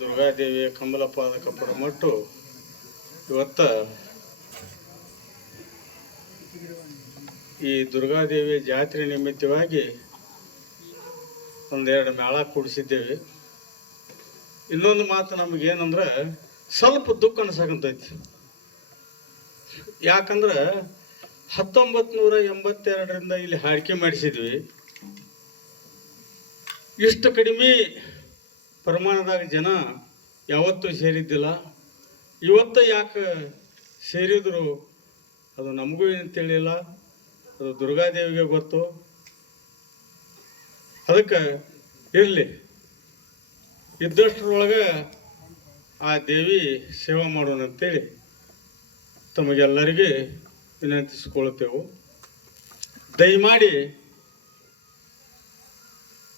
ದುರ್ಗಾದೇವಿಯ ಕಮಲ ಪಾದಕ ಮಟ್ಟು ಇವತ್ತ ಈ ದುರ್ಗಾದೇವಿಯ ಜಾತ್ರೆ ನಿಮಿತ್ತವಾಗಿ ಒಂದೆರಡು ಮೇಳ ಕೂಡಿಸಿದ್ದೇವೆ. ಇನ್ನೊಂದು ಮಾತು ನಮಗೇನಂದ್ರೆ ಸ್ವಲ್ಪ ದುಃಖ ಅನ್ಸಕಂತೈತಿ ಯಾಕಂದ್ರೆ ಹತ್ತೊಂಬತ್ತು ನೂರ ಎಂಬತ್ತೆರಡರಿಂದ ಇಲ್ಲಿ ಹಾಡಿಕೆ ಮಾಡಿಸಿದ್ವಿ. ಇಷ್ಟು ಕಡಿಮೆ ಪ್ರಮಾಣದಾಗ ಜನ ಯಾವತ್ತೂ ಸೇರಿದ್ದಿಲ್ಲ. ಇವತ್ತು ಯಾಕೆ ಸೇರಿದ್ರು ಅದು ನಮಗೂ ಏನು ತಿಳಿಲ್ಲ, ಅದು ದುರ್ಗಾದೇವಿಗೆ ಗೊತ್ತು. ಅದಕ್ಕೆ ಇರಲಿ. ಇದ್ದಷ್ಟರೊಳಗೆ ಆ ದೇವಿ ಸೇವೆ ಮಾಡೋಣ ಅಂತೇಳಿ ತಮಗೆಲ್ಲರಿಗೆ ವಿನಂತಿಸಿಕೊಳ್ಳುತ್ತೇವೆ ದಯಮಾಡಿ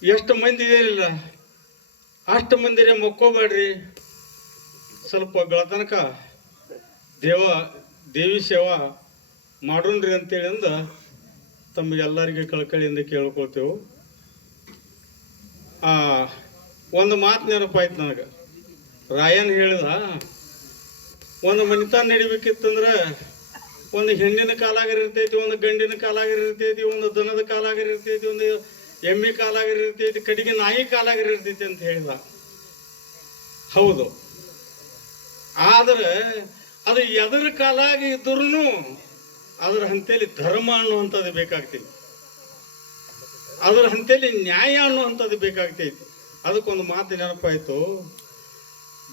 ಎಷ್ಟು ಮಂದಿ ಇದೆಯಲ್ಲ ಅಷ್ಟು ಮಂದಿರ ಮಕ್ಕೋಬೇಡ್ರಿ. ಸ್ವಲ್ಪ ಬೆಳತನಕ ದೇವ, ದೇವಿ ಸೇವಾ ಮಾಡೋಣ್ರಿ ಅಂತೇಳಿ ಅಂದ ತಮಗೆಲ್ಲರಿಗೆ ಕಳಕಳಿಯಿಂದ ಕೇಳ್ಕೊಳ್ತೇವೆ. ಒಂದು ಮಾತು ನೆನಪಾಯ್ತು ನನಗೆ. ರಾಯನ್ ಹೇಳಿದ, ಒಂದು ಮನಿತಾನ ನಡಿಬೇಕಿತ್ತಂದ್ರೆ ಒಂದು ಹೆಣ್ಣಿನ ಕಾಲಾಗಿರ್ತೈತಿ ಒಂದು ಗಂಡಿನ ಕಾಲಾಗಿರ್ತೈತಿ ಒಂದು ದನದ ಕಾಲಾಗಿರ್ತೈತಿ ಒಂದು ಎಮ್ಮೆ ಕಾಲಾಗರ ಇರ್ತೈತಿ ಕಡೆಗೆ ನಾಯಿ ಕಾಲಾಗರ ಇರ್ತೈತಿ ಅಂತ ಹೇಳಿದ. ಹೌದು. ಆದ್ರೆ ಅದು ಎದರ ಕಾಲಾಗಿ ಇದ್ರೂ ಅದರ ಹಂತೇಲಿ ಧರ್ಮ ಅನ್ನುವಂಥದ್ದು ಬೇಕಾಗ್ತೈತಿ. ಅದರ ಹಂತೇಲಿ ನ್ಯಾಯ ಅನ್ನುವಂಥದ್ದು ಬೇಕಾಗ್ತೈತಿ. ಅದಕ್ಕೊಂದು ಮಾತು ನೆನಪಾಯಿತು.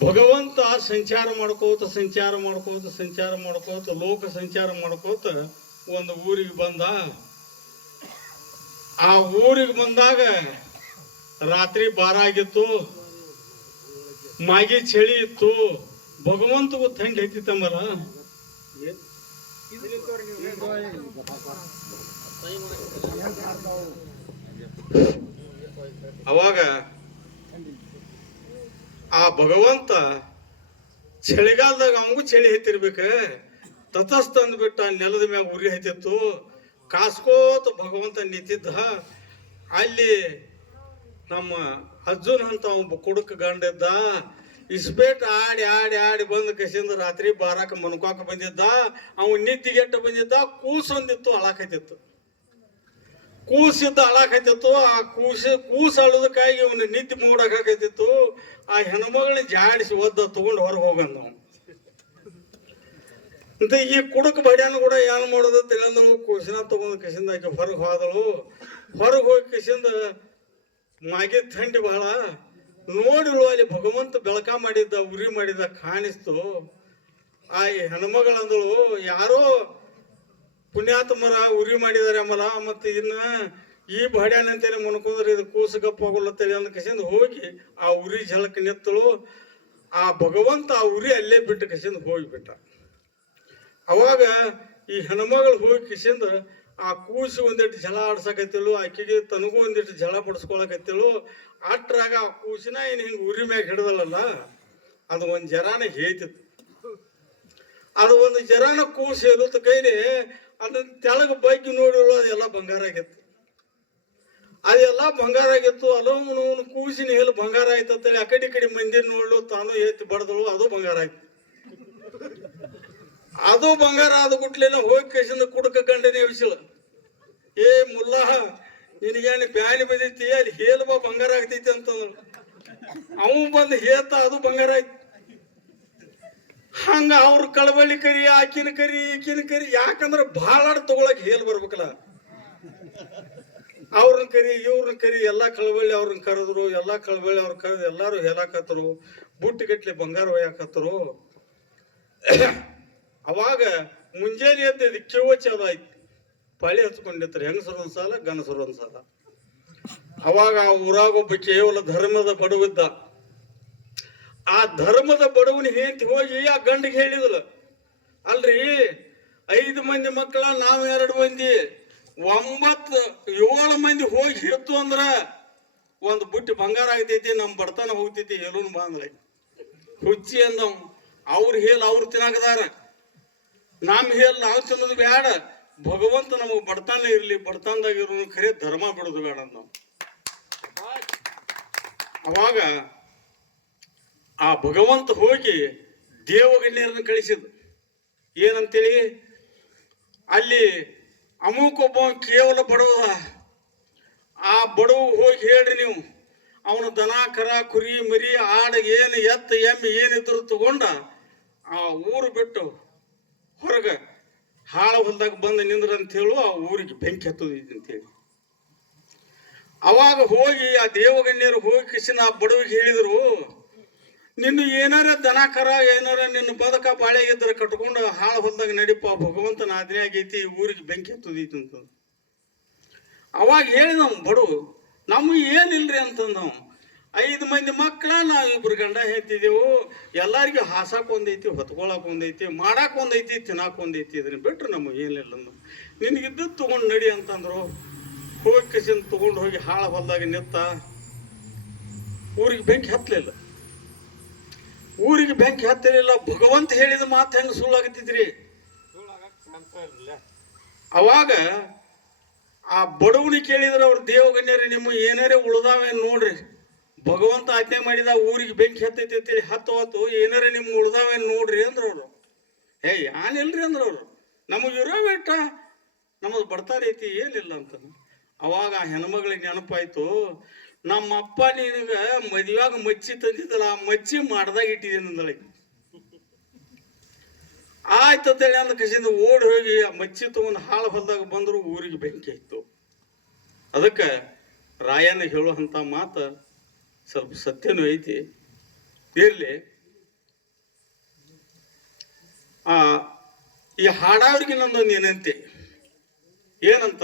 ಭಗವಂತ ಸಂಚಾರ ಮಾಡ್ಕೋತ ಸಂಚಾರ ಮಾಡ್ಕೋತ ಸಂಚಾರ ಮಾಡ್ಕೋತ, ಲೋಕ ಸಂಚಾರ ಮಾಡ್ಕೋತ ಒಂದು ಊರಿಗೆ ಬಂದ. ಆ ಊರಿಗೆ ಬಂದಾಗ ರಾತ್ರಿ ಬಾರ ಆಗಿತ್ತು. ಮಾಗಿ ಚಳಿ ಇತ್ತು. ಭಗವಂತಗೂ ಥಂಡಿ ಐತಿತ್ತಂಬಲ್ಲ ಅವಾಗ ಆ ಭಗವಂತ ಚಳಿಗಾಲದಾಗ ಅವಂಗೂ ಚಳಿ ಹೈತಿರ್ಬೇಕ ತತಸ್ತಂದ್ಬಿಟ್ಟ ನೆಲದ ಮ್ಯಾಗ ಉರಿ ಹತ್ತಿತ್ತು. ಕಾಸ್ಕೋತ ಭಗವಂತ ನಿಂತಿದ್ದ, ಅಲ್ಲಿ ನಮ್ಮ ಅರ್ಜುನ್ ಅಂತ ಒಬ್ಬ ಕುಡುಕ ಗಂಡಿದ್ದ ಇಸ್ಬೇಟ್ ಆಡಿ ಆಡಿ ಆಡಿ ಬಂದು ಕಸಿಂದ ರಾತ್ರಿ ಬಾರಾಕ ಮನ್ಕಾಕ ಬಂದಿದ್ದ, ಅವ ನಿದ್ದಿಗೆಟ್ಟ ಬಂದಿದ್ದ, ಕೂಸೊಂದಿತ್ತು, ಅಳಾಕತ್ತಿತ್ತು. ಕೂಸಿದ್ದ, ಅಳಾಕತ್ತಿತ್ತು, ಆ ಕೂಸ ಕೂಸ ಅಳದಕ್ಕಾಗಿ ಅವನು ನಿದ್ದೆ ಮೂಡಾಕತ್ತಿತ್ತು ಆ ಹೆಣ್ಮಗಳನ್ನ ಜಾಡಿಸಿ ಒದ್ದ ತಗೊಂಡು ಹೊರಗೆ ಹೋಗಂದ ಅಂತ ಈ ಕುಡುಕ್ ಬಡ್ಯಾನ ಕೂಡ ಏನು ಮಾಡೋದು ತಿಳಿದಳು ಕುಸಿನ ತಗೊಂಡು ಕಿಸಿಂದ ಆಕೆ ಹೊರಗೆ ಹೋದಳು. ಹೊರಗೆ ಹೋಗಿ ಕಿಸಿಂದ ಮಾಗಿ ಥಂಡಿ ಬಹಳ ನೋಡಿಳು ಅಲ್ಲಿ ಭಗವಂತ ಬೆಳಕ ಮಾಡಿದ್ದ, ಉರಿ ಮಾಡಿದ್ದ ಕಾಣಿಸ್ತು. ಆ ಹೆಣ್ಮಗಳಂದಳು, ಯಾರೋ ಪುಣ್ಯಾತ್ಮರ ಉರಿ ಮಾಡಿದಾರೆ ಅಮ್ಮಲ ಮತ್ತೆ ಇನ್ನ ಈ ಬಾಡ್ಯಾನ ಅಂತೇಳಿ ಮುನ್ಕೊಂಡ್ರೆ ಇದು ಕೂಸು ಗಪ್ಪ ಹೋಗಲತ್ತೇಳಿ ಅಂದ ಕಸಿಂದ ಹೋಗಿ ಆ ಉರಿ ಝಲಕ್ ನಿತ್ತಳು ಆ ಭಗವಂತ ಆ ಉರಿ ಅಲ್ಲೇ ಬಿಟ್ಟು ಕಸಿಂದ ಹೋಗಿಬಿಟ್ಟ. ಅವಾಗ ಈ ಹೆಣ್ಮಗಳು ಹೋಗಿ ಕಿಸಿಂದ ಆ ಕೂಸು ಒಂದಿಷ್ಟು ಜಲ ಆಡ್ಸಕತ್ತಿಲ್ಲೋ ಆಕೆಗೆ ತನಗೂ ಒಂದಿಷ್ಟು ಜಲ ಬಡಿಸ್ಕೊಳಕತ್ತಿಳು ಅಟ್ರಾಗ ಆ ಕೂಸಿನ ಏನು ಹಿಂಗೆ ಉರಿ ಮ್ಯಾಗ ಹಿಡ್ದಲ್ಲ ಅದು ಒಂದು ಜರಾನ ಹೇಳ್ತಿತ್ತು. ಅದು ಒಂದು ಜರಾನ ಕೂಸು ಎಲುತ್ತ ಕೈಲಿ ಅದನ್ನ ತೆಳಗ ಬೈಕಿ ನೋಡಿಲ್ಲ ಅದೆಲ್ಲ ಬಂಗಾರ ಆಗಿತ್ತು. ಅದೆಲ್ಲ ಬಂಗಾರ ಆಗಿತ್ತು. ಅಲೋಮನು ಕೂಸಿನ ಹೇಳಿ ಬಂಗಾರ ಆಯ್ತು ಅಂತೇಳಿ ಆ ಕಡೆ ಕಡೆ ಮಂದಿ ನೋಡ್ಲು, ತಾನು ಎತ್ತಿ ಬಡ್ದಳು ಅದು ಬಂಗಾರ ಆಯ್ತು. ಅದು ಬಂಗಾರ ಆದ ಗುಟ್ಲಿನ ಹೋಗಿ ಕಸಿಂದ ಕುಡಕ ಗಂಡನೇ ವಿಷಲ ಏ ಮುಲ್ಲಾಹ, ನಿನಗೇನು ಬ್ಯಾಲಿ ಬಂದೈತಿ ಅಲ್ಲಿ ಹೇಲ್ಬ ಬಂಗಾರ ಆಗ್ತೈತಿ ಅಂತಂದ್ರು. ಅವ ಬಂದು ಹೇತ ಅದು ಬಂಗಾರ ಆಯ್ತು. ಹಂಗ ಅವ್ರ ಕಳವಳ್ಳಿ ಕರಿ, ಆಕಿನ ಕರಿ, ಈಕಿನ ಕರಿ, ಯಾಕಂದ್ರ ಭಾಳ ತಗೊಳಕ್ ಹೇಲ್ ಬರ್ಬೇಕಲ್ಲ. ಅವ್ರನ್ನ ಕರಿ ಇವ್ರನ್ನ ಕರಿ, ಎಲ್ಲಾ ಕಳವಳ್ಳಿ ಅವ್ರನ್ನ ಕರೆದ್ರು, ಎಲ್ಲಾ ಕಳವಳ್ಳಿ ಅವ್ರ ಕರೆದು ಎಲ್ಲಾರು ಹೇಳಾಕತ್ರು ಬುಟ್ಟಿಗಟ್ಲೆ ಬಂಗಾರ ಒಯ್ಯಾಕತ್ರು. ಅವಾಗ ಮುಂಜಾನೆ ಎದ್ದು ಕಿವ ಚಾಲು ಆಯ್ತು. ಪಾಳಿ ಹಚ್ಕೊಂಡಿರ್ತಾರೆ. ಹೆಂಗಸರು ಒಂದ್ಸಲ ಗನಸರು ಒಂದ್ಸಲ. ಅವಾಗ ಆ ಊರಾಗ ಒಬ್ಬ ಕೇವಲ ಧರ್ಮದ ಬಡವಿದ್ದ. ಆ ಧರ್ಮದ ಬಡವನ ಹೆಂಡತಿ ಹೋಗಿ ಆ ಗಂಡಿಗೆ ಹೇಳಿದಳ ಅಲ್ರಿ, ಐದು ಮಂದಿ ಮಕ್ಕಳ, ನಾವು ಎರಡು ಮಂದಿ. ಒಂಬತ್ತು ಏಳು ಮಂದಿ ಹೋಗಿ ಹೆತ್ತು ಅಂದ್ರ ಒಂದು ಬುಟ್ಟಿ ಬಂಗಾರ ಆಗ್ತೈತಿ ನಮ್ಮ ಬಡತನ ಹೋಗ್ತೈತಿ, ಹೇಳೂನ್ ಬಂದ್ಲ. ಹುಚ್ಚಿ ಅಂದವ್. ಅವ್ರ ಹೇಳ ಅವ್ರು ತಿನ್ನಾಕದಾರ. ನಮ್ ಹೇಳ ನಾವು ತಿನ್ನೋದು ಬೇಡ ಭಗವಂತ ನಮಗೆ ಬಡತನ ಇರಲಿ, ಬಡತನದಾಗ ಇರೋ ಖರೆ ಧರ್ಮ ಬಿಡೋದು ಬೇಡ ನಾವು. ಅವಾಗ ಆ ಭಗವಂತ ಹೋಗಿ ದೇವಗಣ್ಯರನ್ನು ಕಳಿಸಿದ. ಏನಂತೇಳಿ? ಅಲ್ಲಿ ಅಮುಕೊಬ್ಬ ಕೇವಲ ಬಡವ ಆ ಬಡವ ಹೋಗಿ ಹೇಳ್ರಿ ನೀವು. ಅವನ ದನ, ಕರ, ಕುರಿ, ಮರಿ, ಆಡ, ಏನು ಎತ್ತ ಎಮ್ಮೆ, ಏನಿದ್ರು ತಗೊಂಡ ಆ ಊರು ಬಿಟ್ಟು ಹೊರಗೆ ಹಾಳ ಹೊಲ್ದಾಗ ಬಂದು ನಿಂದ್ರ ಅಂತ ಹೇಳು, ಆ ಊರಿಗೆ ಬೆಂಕಿ ಹತ್ತದೈತಿ ಅಂತೇಳಿ ಅವಾಗ ಹೋಗಿ ಆ ದೇವಗಣ್ಯರು ಹೋಗಿ ಕಿಸಿನ ಆ ಬಡವಿಗೆ ಹೇಳಿದರು, ನಿನ್ನ ಏನಾರ ದನಕರ ಏನಾರ ನಿನ್ನ ಬದಕ ಬಾಳೆ ಇದ್ರೆ ಕಟ್ಕೊಂಡು ಹಾಳ ಹೊಲ್ದಾಗ ನಡಿಪ ಭಗವಂತನ ಆಜ್ಞೆ ಆಗೈತಿ ಊರಿಗೆ ಬೆಂಕಿ ಹತ್ತದೈತಿ ಅಂತ ಅವಾಗ ಹೇಳಿ ನಾವು ಬಡವು ನಮಗೆ ಏನಿಲ್ರಿ ಅಂತಂದು ನಾವು ಐದು ಮಂದಿ ಮಕ್ಕಳ ನಾವು ಇಬ್ರು ಗಂಡ ಹೇಳ್ತಿದ್ದೆವು ಎಲ್ಲರಿಗೂ ಹಾಸಕ್ಕೆ ಒಂದೈತಿ, ಹೊತ್ಕೊಳಕ್ ಒಂದೈತಿ ಮಾಡಕ್ಕೆ ಒಂದೈತಿ, ತಿನ್ನಕ್ ಒಂದೈತಿ. ಇದನ್ನ ಬಿಟ್ರೆ ನಮಗೆ ಏನಿಲ್ಲ ನಿನಗಿದ್ದು ತಗೊಂಡು ನಡಿ ಅಂತಂದ್ರು. ಹೋಗಿ ಕಸಿನ ತಗೊಂಡು ಹೋಗಿ ಹಾಳ ಹೊಲ್ದಾಗ ನಿತ್ತ ಊರಿಗೆ ಬೆಂಕಿ ಹತ್ತಲಿಲ್ಲ. ಊರಿಗೆ ಬೆಂಕಿ ಹತ್ತಲಿಲ್ಲ. ಭಗವಂತ ಹೇಳಿದ ಮಾತು ಹೆಂಗೆ ಸುಳ್ಳಾಗತ್ತಿದ್ರಿ ಅವಾಗ ಆ ಬಡವಣಿ ಕೇಳಿದ್ರೆ ಅವ್ರ ದೇವಗಣ್ಯರು ನಿಮ್ಮ ಏನಾರೇ ಉಳ್ದಾವೇನು ನೋಡ್ರಿ. ಭಗವಂತ ಆಜ್ಞೆ ಮಾಡಿದ ಊರಿಗೆ ಬೆಂಕಿ ಹತ್ತೈತಿ ಅಂತೇಳಿ ಹತ್ತು ಹೊತ್ತು, ಏನಾರ ನಿಮ್ಗೆ ಉಳ್ದಾವೇನು ನೋಡ್ರಿ ಅಂದ್ರೆ ಅವ್ರು. ಏ ಯಾನಿಲ್ರಿ ಅಂದ್ರೆ ಅವರು. ನಮಗೆ ಇರೋ ಬೇಟ. ನಮ್ಮದು ಬರ್ತಾ ರೀತಿ ಏನಿಲ್ಲ ಅಂತ ಅವಾಗ ಆ ಹೆಣ್ಮಗಳಿಗೆ ನೆನಪಾಯ್ತು ನಮ್ಮ ಅಪ್ಪ ನಿನಗ ಮದುವೆಯಾಗ ಮಚ್ಚಿ ತಂದಿದ್ದಲ್ಲ, ಆ ಮಚ್ಚಿ ಮಾಡ್ದಾಗ ಇಟ್ಟಿದ್ದೀನಿ ಆಯ್ತು ಅಂತೇಳಿ ಅಂದ ಕಸಿಂದ ಓಡಿ ಹೋಗಿ ಆ ಮಚ್ಚಿ ತಗೊಂಡು ಹಾಳು ಹೊಲ್ದಾಗ ಬಂದ್ರು ಊರಿಗೆ ಬೆಂಕಿ ಇತ್ತು ಅದಕ್ಕೆ ರಾಯನ ಹೇಳುವಂಥ ಮಾತು ಸ್ವಲ್ಪ ಸತ್ಯನೂ ಐತಿ. ಇರಲಿ. ಆ, ಈ ಹಾಡಾವ್ರಿಗೆ ನಂದೊಂದು ಏನಂತೆ? ಏನಂತ?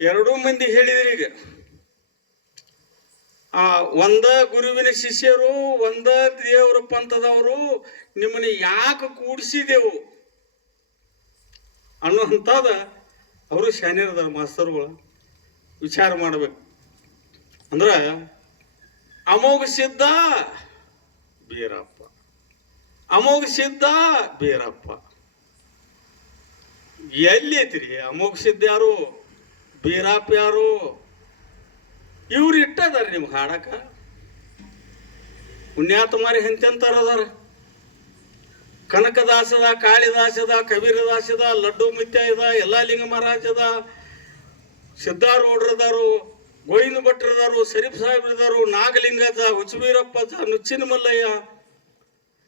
ಎರಡೂ ಮಂದಿ ಹೇಳಿದ್ರಿ ಈಗ. ಆ, ಒಂದ ಗುರುವಿನ ಶಿಷ್ಯರು, ಒಂದ ದೇವರ ಪಂಥದವರು ನಿಮ್ಮನ್ನ ಯಾಕೆ ಕೂಡಿಸಿದೆವು? ಅನ್ನುವಂಥದ ಅವರು ಶಾನಿರದ ಮಾಸ್ತರ್ಗಳು ವಿಚಾರ ಮಾಡ್ಬೇಕು. ಅಂದ್ರ ಅಮೋಘ ಸಿದ್ಧ ಬೀರಪ್ಪ. ಅಮೋಘ ಸಿದ್ಧ ಬೀರಪ್ಪ. ಎಲ್ಲಿ ಐತಿರಿ? ಅಮೋಘ ಸಿದ್ಧ ಯಾರು? ಬೀರಪ್ಪ ಯಾರು? ಇವ್ರು ಇಟ್ಟದಾರ ನಿಮ್ಗೆ ಹಾಡಕ ಪುಣ್ಯಾತ್ಮಾರಿ ಅದಾರ ಕನಕದಾಸದ, ಕಾಳಿದಾಸದ, ಕಬೀರದಾಸದ, ಲಡ್ಡು ಮಿತ್ಯ ಇದ ಎಲ್ಲ ಲಿಂಗ ಮಹಾರಾಜದ, ಸಿದ್ಧಾರೂಢರದಾರು ಗೋವಿಂದ ಭಟ್ರದಾರು ಶರೀಫ್ ಸಾಹೇಬ್ರದಾರು ನಾಗಲಿಂಗದ ಹುಚ್ಚಬೀರಪ್ಪದ ನುಚ್ಚಿನ ಮಲ್ಲಯ್ಯ,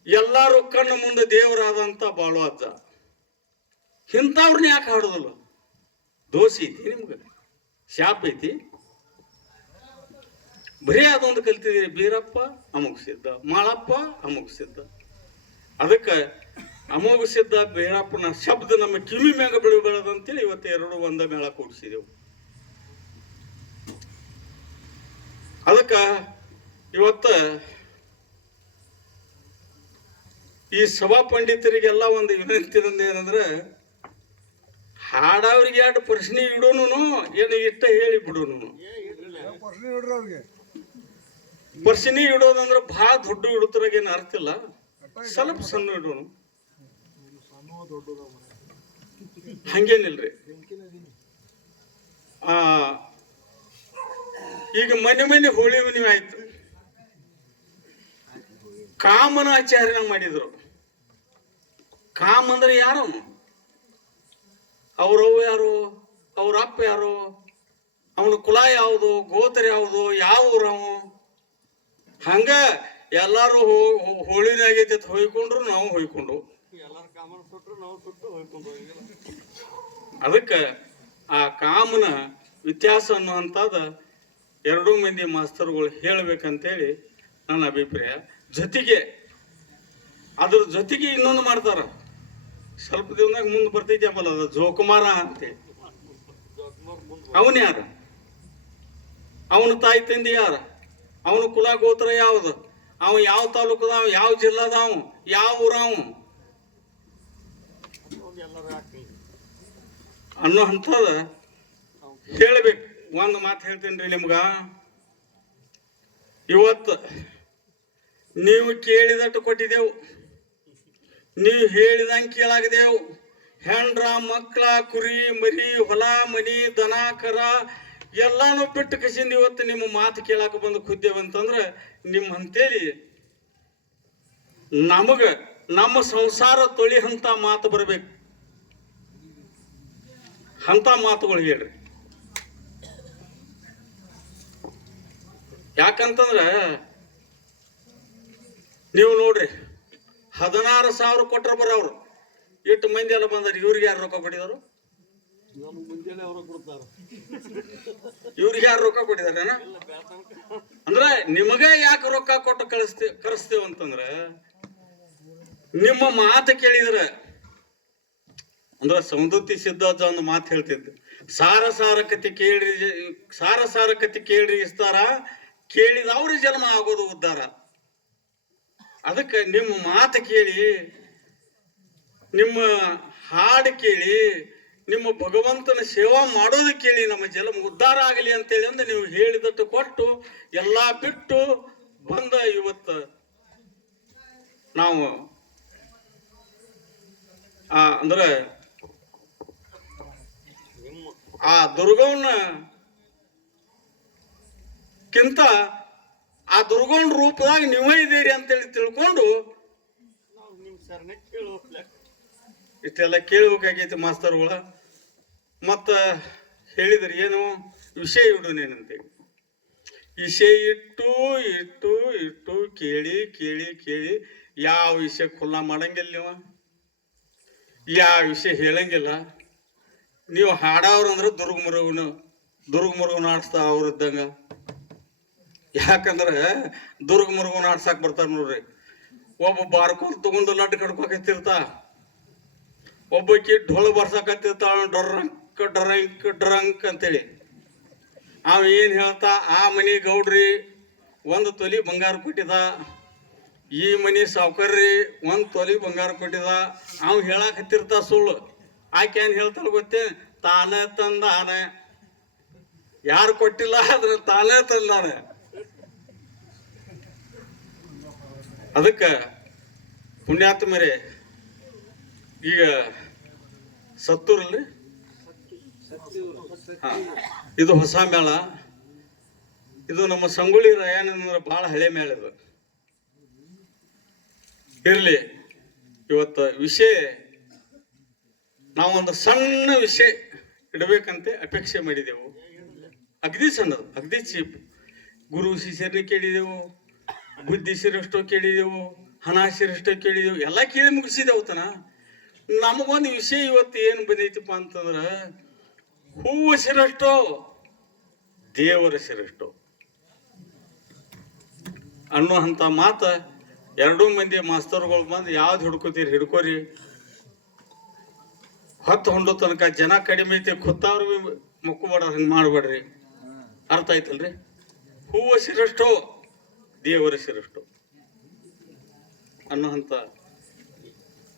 ಎಲ್ಲಾರು ಕಣ್ಣು ಮುಂದೆ ದೇವರಾದಂತ ಬಾಳು ಅಜ್ಜ ಇಂಥವ್ರನ್ನ ಯಾಕೆ ಹಾಡೋದಿಲ್ಲ? ದೋಷಿ ಐತಿ ನಿಮ್ಗೆ? ಶಾಪ್ ಐತಿ ಬರೀ ಅದೊಂದು ಕಲ್ತಿದ್ದೀರಿ, ಬೀರಪ್ಪ ಅಮುಗ ಸಿದ್ಧ ಮಾಳಪ್ಪ ಅಮುಗ ಸಿದ್ಧ ಅದಕ್ಕೆ ಅಮೋಘ ಸಿದ್ಧ ಬೀರಪ್ಪನ ಶಬ್ದ ನಮ್ಮ ಕಿವಿ ಮ್ಯಾಗ ಬೆಳೆ ಬೆಳೆದಂತೇಳಿ ಇವತ್ತು ಎರಡು ಒಂದ ಮೇಳ ಕೂಡಿಸಿದೆವು. ಅದಕ್ಕ ಇವತ್ತು ಈ ಸಭಾ ಪಂಡಿತರಿಗೆಲ್ಲ ಒಂದು ವಿನಂತಿ ಏನಂದ್ರೆ, ಹಾಡವ್ರಿಗೆ ಎರಡು ಪ್ರಶ್ನೆ ಇಡೋನು ಏನು ಇಷ್ಟ ಹೇಳಿ ಬಿಡೋನು ಪ್ರಶ್ನೆ ಇಡೋದಂದ್ರೆ ಭಾಳ ದೊಡ್ಡ ಇಡುತ್ತರಾಗ ಏನು ಅರ್ಥ ಇಲ್ಲ. ಸ್ವಲ್ಪ ಸಣ್ಣ ಇಡೋನು. ಹಂಗೇನಿಲ್ರಿ. ಆ ಈಗ ಮನೆ ಮನೆ ಹೋಳಿ ಹುಣ್ಣಿಮೆ ಆಯ್ತು. ಕಾಮನ ಆಚಾರ್ಯ ಮಾಡಿದ್ರು. ಕಾಮ್ ಅಂದ್ರೆ ಯಾರು? ಅವ್ರವ್ವ ಯಾರು? ಅವ್ರ ಅಪ್ಪ ಯಾರು? ಅವನ ಕುಲ ಯಾವುದು? ಗೋತ್ರ ಯಾವುದು? ಯಾವ ಊರವು ಹಂಗ ಎಲ್ಲಾರು ಹೋಳಿನ ಆಗೈತಿ ಅಂತ ಹೊಯ್ಕೊಂಡ್ರು ನಾವು ಹೊಯ್ಕೊಂಡು ಅದಕ್ಕೆ ಆ ಕಾಮನ ವ್ಯತ್ಯಾಸ ಅನ್ನುವಂಥದ್ದು ಎರಡೂ ಮಂದಿ ಮಾಸ್ತರ್ಗಳು ಹೇಳಿ ನನ್ನ ಅಭಿಪ್ರಾಯ. ಜೊತೆಗೆ ಅದ್ರ ಜೊತೆಗೆ ಇನ್ನೊಂದು ಮಾಡ್ತಾರ. ಸ್ವಲ್ಪ ದಿನದಾಗ ಮುಂದೆ ಬರ್ತೈತಿ ಆಮೇಲೆ ಅದು ಜೋಕುಮಾರ ಅಂತೇಳಿ. ಅವನ್ ಯಾರು ಅವನ ತಾಯಿ ತಂದೆ ಯಾರ? ಅವನ ಕುಲ ಗೋತ್ರ ಯಾವುದು? ಅವ ಯಾವ ತಾಲೂಕದ ಯಾವ ಜಿಲ್ಲಾದಾವ, ಯಾವ ಊರಾವ? ಅನ್ನೋ ಅಂಥದ ಹೇಳ್ಬೇಕು. ಒಂದು ಮಾತು ಹೇಳ್ತೀನಿ ರೀ ನಿಮ್ಗ. ಇವತ್ತು ನೀವು ಕೇಳಿದಟ್ಟು ಕೊಟ್ಟಿದ್ದೆವು ನೀವು ಹೇಳಿದಂಗೆ ಕೇಳಾಗದೆವು. ಹೆಂಡ್ರ ಮಕ್ಕಳ ಕುರಿ, ಮರಿ, ಹೊಲ, ಮನಿ ದನ ಕರ ಎಲ್ಲಾನು ಬಿಟ್ಟು ಕಸಿಂದ ಇವತ್ತು ನಿಮ್ಮ ಮಾತು ಕೇಳಾಕ ಬಂದು ಕುದ್ದೇವಂತಂದ್ರೆ ನಿಮ್ಮ ಅಂತೇಳಿ ನಮಗ ನಮ್ಮ ಸಂಸಾರ ತೊಳಿ ಅಂತ ಮಾತು ಬರ್ಬೇಕು. ಅಂತ ಮಾತುಗಳು ಹೇಳ್ರಿ. ಯಾಕಂತಂದ್ರ ನೀವು ನೋಡ್ರಿ, ಹದಿನಾರು ಸಾವಿರ ಬರ ಬರೋರು ಎಷ್ಟು ಮಂದಿ ಎಲ್ಲ ಬಂದರು, ಇವ್ರಿಗೆ ಯಾರು ರೊಕ್ಕ ಕೊಟ್ಟಿದಾರು? ಅವ್ರ ಇವ್ರಿಗೆ ಯಾರು ರೊಕ್ಕ ಕೊಟ್ಟಿದಾರೇನ ಅಂದ್ರೆ ನಿಮಗೆ ಯಾಕೆ ರೊಕ್ಕ ಕೊಟ್ಟು ಕಳಿಸ್ತೇವೆ ಕಳಿಸ್ತೇವೆ ಅಂತಂದ್ರೆ, ನಿಮ್ಮ ಮಾತು ಕೇಳಿದ್ರೆ, ಅಂದ್ರೆ ಸಮೃದ್ಧಿ ಸಿದ್ಧಾರ್ಥ ಒಂದು ಮಾತು ಹೇಳ್ತಿದ್ದೆ. ಸಾರ ಸಾರ ಕೇಳ್ರಿ ಸಾರ ಸಾರ ಕೇಳ್ರಿ ಇಸ್ತಾರ ಕೇಳಿದವ್ರ ಜನ್ಮ ಆಗೋದು ಉದ್ಧಾರ. ಅದಕ್ಕೆ ನಿಮ್ಮ ಮಾತು ಕೇಳಿ, ನಿಮ್ಮ ಹಾಡು ಕೇಳಿ, ನಿಮ್ಮ ಭಗವಂತನ ಸೇವಾ ಮಾಡೋದು ಕೇಳಿ ನಮ್ಮ ಜನ್ಮ ಉದ್ಧಾರ ಆಗಲಿ ಅಂತೇಳಿ ಅಂದ್ರೆ ನೀವು ಹೇಳಿದಟ್ಟು ಕೊಟ್ಟು ಎಲ್ಲಾ ಬಿಟ್ಟು ಬಂದ ಇವತ್ತು ನಾವು ಆ, ಅಂದ್ರೆ ಆ ದುರ್ಗವನ್ನ ಕಿಂತ ಆ ದುರ್ಗೊಂಡ ರೂಪದಾಗ ನೀವೇ ಇದ್ದೀರಿ ಅಂತೇಳಿ ತಿಳ್ಕೊಂಡು ಇಷ್ಟೆಲ್ಲ ಕೇಳಬೇಕಾಗೈತಿ ಮಾಸ್ತರ್ಗಳ. ಮತ್ತ ಹೇಳಿದ್ರಿ ಏನು? ವಿಷಯ ಇಡುನೇನಂತೇಳಿ ವಿಷಯ ಇಟ್ಟು ಇಟ್ಟು ಇಟ್ಟು, ಕೇಳಿ ಕೇಳಿ ಕೇಳಿ, ಯಾವ ವಿಷಯ ಖುಲ್ಲ ಮಾಡಂಗಿಲ್ಲ ನೀವು? ಯಾವ ವಿಷಯ ಹೇಳಂಗಿಲ್ಲ? ನೀವು ಹಾಡವ್ರು ಅಂದ್ರೆ ದುರ್ಗ ಮುರುಗನು ದುರ್ಗ ಮುರುಗನ ಆಡಿಸ್ತಾ ಅವ್ರ ಇದ್ದಂಗ. ಯಾಕಂದ್ರೆ ದುರ್ಗ ಮುರುಗನ ಆಡ್ಸಾಕ್ ಬರ್ತಾರ ನೋಡ್ರಿ. ಒಬ್ಬ ಬಾರ್ಕೋಲ್ ತಗೊಂಡು ಲಡ್ಡು ಕಡ್ಕೋಕತ್ತಿರ್ತ ಒಬ್ಬಾಕಿ ಢೋಲ್ ಬರ್ಸಕತ್ತಿರ್ತಾಳ ಡೊರಂಕ್ ಡರಂಕ್ ಡ್ರಂಕ್ ಅಂತೇಳಿ. ಅವ ಏನು ಹೇಳ್ತಾ, ಆ ಮನಿ ಗೌಡ್ರಿ ಒಂದು ತೊಲಿ ಬಂಗಾರ ಕೊಟ್ಟಿದ, ಈ ಮನಿ ಸಾವ್ಕಾರ್ರಿ ಒಂದು ತೊಲಿ ಬಂಗಾರ ಕೊಟ್ಟಿದ, ಅವ್ ಹೇಳಕತ್ತಿರ್ತ ಸುಳ್ಳು. ಆಕೆ ಏನ್ ಹೇಳ್ತಾಳ ಗೊತ್ತೇ? ತಾನೇ ತಂದಾನೆ. ಯಾರು ಕೊಟ್ಟಿಲ್ಲ ಅದ್ರ ತಾನೇ ತಂದಾನ. ಅದಕ್ಕ ಪುಣ್ಯಾತ್ಮರೇ, ಈಗ ಸತ್ತೂರಲ್ಲಿ ಹಾ. ಇದು ಹೊಸ ಮೇಳ. ಇದು ನಮ್ಮ ಸಂಗೊಳ್ಳಿ ರಾಯಣ್ಣನವರ ಬಹಳ ಹಳೆ ಮೇಳ ಇದು. ಇರಲಿ, ಇವತ್ತು ವಿಷಯ, ನಾವೊಂದು ಸಣ್ಣ ವಿಷಯ ಇಡಬೇಕಂತೆ ಅಪೇಕ್ಷೆ ಮಾಡಿದೆವು. ಅಗ್ದಿ ಸಣ್ಣದು, ಅಗದಿ ಚೀಪ್. ಗುರು ಶಿಷ್ಯರನ್ನ ಕೇಳಿದೆವು. ಬುದ್ಧಿ ಶಿರಷ್ಟೋ ಕೇಳಿದೆವು ಹಣ ಕೇಳಿದೆವು, ಎಲ್ಲ ಕೇಳಿ ಮುಗಿಸಿದೆವು ತನ ನಮಗೊಂದು ವಿಷಯ ಇವತ್ತು ಏನು ಬಂದೈತಿಪ್ಪ ಅಂತಂದ್ರೆ, ಹೂವು ಶಿರಷ್ಟೋ, ದೇವರ ಶ್ರೇಷ್ಠ ಅನ್ನೋ ಅಂತ ಮಾತ ಎರಡೂ ಮಂದಿ ಮಾಸ್ತರ್ಗಳು ಬಂದು ಯಾವ್ದು ಹಿಡ್ಕೋತೀರಿ, ಹಿಡ್ಕೋರಿ. ಹತ್ತು ಹೊಂಡೋ ತನಕ ಜನ ಕಡಿಮೆ ಐತಿ ಖುತ್ತಾವ್ರಿಗೆ ಮಕ್ಕಬೇಡ ಹಂಗೆ ಮಾಡಬೇಡ್ರಿ. ಅರ್ಥ ಆಯ್ತಲ್ರಿ? ಹೂವು ಶಿರಷ್ಟೋ ದೇವರ ಶ್ರೇಷ್ಠ ಅನ್ನುವಂಥ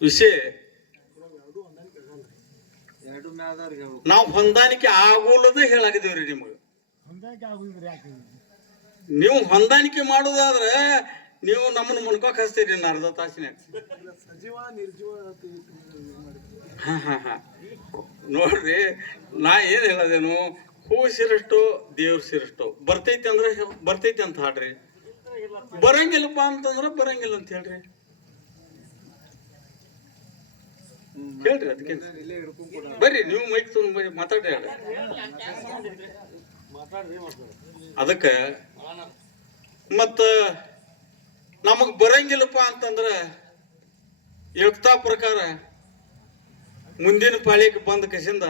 ವಿಷಯ ನಾವು ಹೊಂದಾಣಿಕೆ ಆಗೋಲ್ಲದ ಹೇಳಾಗಿದ್ದೀವ್ರಿ ನಿಮಗೆ. ನೀವು ಹೊಂದಾಣಿಕೆ ಮಾಡೋದಾದ್ರೆ ನೀವು ನಮ್ಮನ್ನ ಮುನ್ಕೋಕ್ ಹಚ್ತೀರಿ ಅರ್ಧ ತಾಸಿನ ನೋಡ್ರಿ ನಾ ಏನ್ ಹೇಳದೇನು? ಹೂ ಸಿರಷ್ಟು ದೇವ್ರ ಸಿರಷ್ಟು ಬರ್ತೈತಿ ಅಂದ್ರೆ ಬರ್ತೈತಿ ಅಂತ ಹಾಡ್ರಿ. ಬರಂಗಿಲ್ಲಪ್ಪ ಅಂತಂದ್ರ ಬರಂಗಿಲ್ಲ ಅಂತ ಹೇಳ್ರಿ. ಹೇಳ್ರಿ ಅದಕ್ಕೆ. ಬರ್ರಿ, ನೀವು ಮೈಕ್ ತುಂಬ ಬರ್ರಿ, ಮಾತಾಡ್ರಿ ಅದಕ್ಕೆ ಮತ್ತ ನಮಗ್ ಬರಂಗಿಲ್ಲಪ್ಪ ಅಂತಂದ್ರ ಯುಕ್ತಾ ಪ್ರಕಾರ ಮುಂದಿನ ಪಾಳಿಗೆ ಬಂದ ಕಸಿಂದ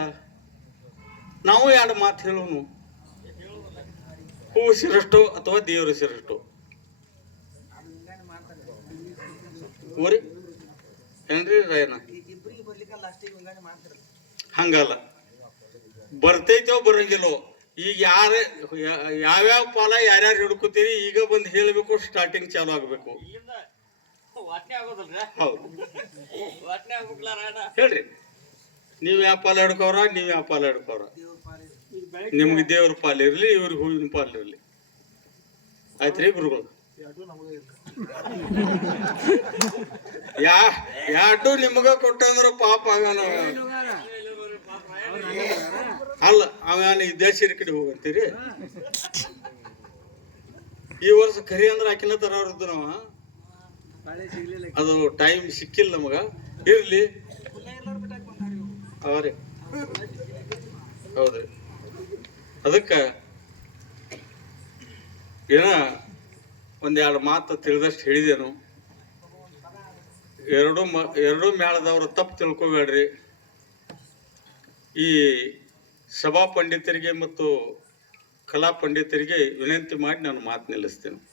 ನಾವು ಎರಡು ಮಾತು ಹೇಳೋನು. ಹೂ ಸಿರಷ್ಟು ಅಥವಾ ದೇವರು ಸಿರಷ್ಟು ಊರಿ? ಏನ್ರಿ ರಾಯಣ್ಣ? ಹಂಗಲ್ಲ. ಬರ್ತೈತೋ ಬರಂಗಿಲ್ಲೋ? ಈಗ ಯಾರ ಯಾವ್ಯಾವ ಪಾಲ ಯಾರ್ಯಾರು ಹಿಡ್ಕೋತೀರಿ ಈಗ ಬಂದು ಹೇಳಬೇಕು ಸ್ಟಾರ್ಟಿಂಗ್ ಚಾಲು ಆಗ್ಬೇಕು. ಹೇಳ್ರಿ. ನೀವು ಯಾವ ಪಾಲ ಹಿಡ್ಕೋರ ನೀವ್ ಯಾವ ಪಾಲ ಹಿಡ್ಕೋರ ನಿಮ್ಗೆ ದೇವ್ರ ಪಾಲ ಇರ್ಲಿ ಇವ್ರಿಗೆ ಹೂವಿನ ಪಾಲ ಇರ್ಲಿ. ಆಯ್ತ್ರಿ ಗುರುಗಳು? ಯಾ ಯಾಟು ನಿಮಗ ಕೊಟ್ಟಂದ್ರ ಪಾಪ ಆಗಾನ ಅಲ್ಲ ಅವನ ದೇಶದ ಕಡೆ ಹೋಗಂತೀರಿ? ಈ ವರ್ಷ ಕರಿ ಅಂದ್ರ ಆಕಿನ ತರ ಅವ್ರದ್ದು ನಾವ ಅದು ಟೈಮ್ ಸಿಕ್ಕಿಲ್ಲ ನಮಗ. ಇರ್ಲಿ. ಅವ್ರಿ ಹೌದ್ರಿ. ಅದಕ್ಕೆ ಏನ ಒಂದೆರಡು ಮಾತು ತಿಳಿದಷ್ಟು ಹೇಳಿದೆನು. ಎರಡು ಮ, ಎರಡೂ ಮೇಳದವರು ತಪ್ಪು ತಿಳ್ಕೊಬೇಡ್ರಿ. ಈ ಸಭಾ ಪಂಡಿತರಿಗೆ ಮತ್ತು ಕಲಾ ಪಂಡಿತರಿಗೆ ವಿನಂತಿ ಮಾಡಿ ನಾನು ಮಾತು ನಿಲ್ಲಿಸ್ತೇನೆ.